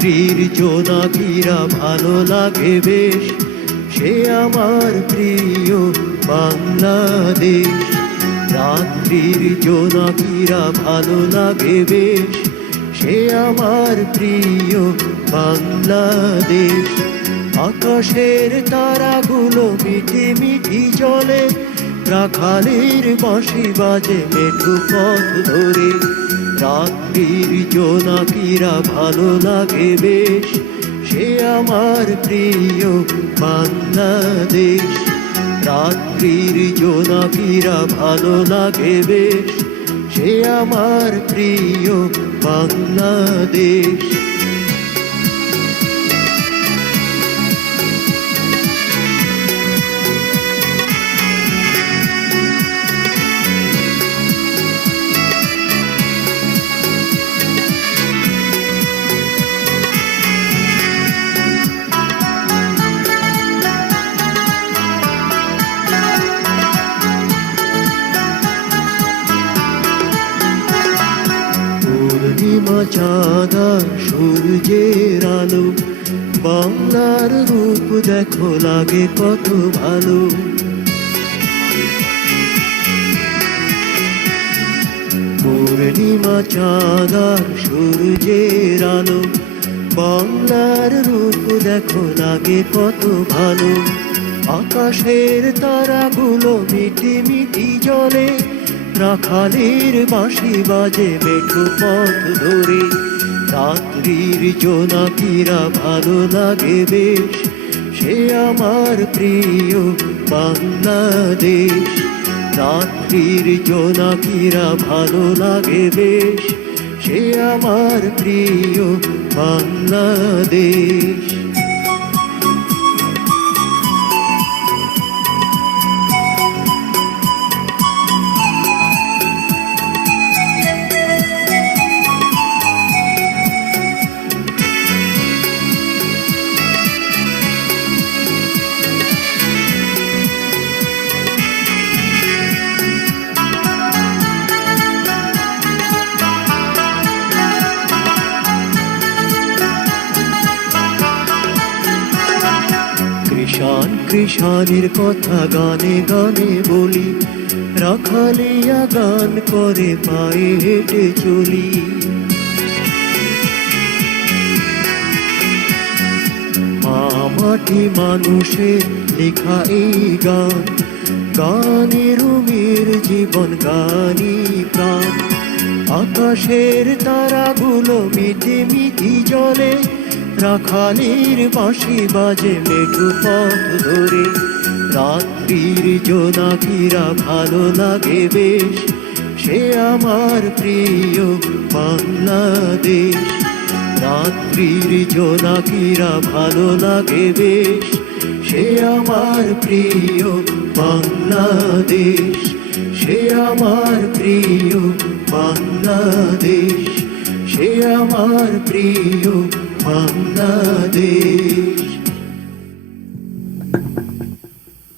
রাত্রির জোনাকিরা ভালো লাগে বেশ, সে আমার প্রিয় বাংলাদেশ। রাত্রির জোনাকিরা ভালো লাগে বেশ, সে আমার প্রিয় বাংলাদেশ। আকাশের তারাগুলো মিঠি মিঠি জলে, রাখালের বাঁশি বাজে মেঠো পথ ধরে। রাত্রির জোনাকিরা ভালো লাগে বেশ, সে আমার প্রিয় বাংলাদেশ। রাত্রির জোনাকিরা ভালো লাগে বেশ, সে আমার প্রিয় বাংলাদেশ। পূর্ণিমা চাঁদা সূর্যের আলো, বাংলার রূপ দেখো লাগে কত ভালো। পূর্ণিমা চাঁদা সূর্যের আলো, বাংলার রূপ দেখো লাগে কত ভালো। আকাশের তারাগুলো মিটি মিটি জলে, রাখালের বাঁশি বাজে মেঠো পথ ধরে। রাত্রির জোনাকিরা ভালো লাগে বেশ, সে আমার প্রিয় বাংলাদেশ। রাত্রির জোনাকিরা ভালো লাগে বেশ, সে আমার প্রিয় বাংলাদেশ। কৃষাণ কৃষাণের কথা গানে গানে বলি, রাখালিয়া গান করে পায়ে হেঁটে চলি। মা মাটি মানুষের লেখা এই গান, গানের উমির জীবন গানি প্রাণ। আকাশের তারাগুলো মিটি মিটি জলে, রাখালের বাঁশি বাজে মেঠো পথ ধরে। রাত্রির জোনাকিরা ভালো লাগে বেশ, সে আমার প্রিয় বাংলাদেশ। রাত্রির জোনাকিরা ভালো লাগে বেশ, সে আমার প্রিয় বাংলাদেশ। সে আমার প্রিয় বাংলাদেশ, সে আমার প্রিয় বাংলাদেশ।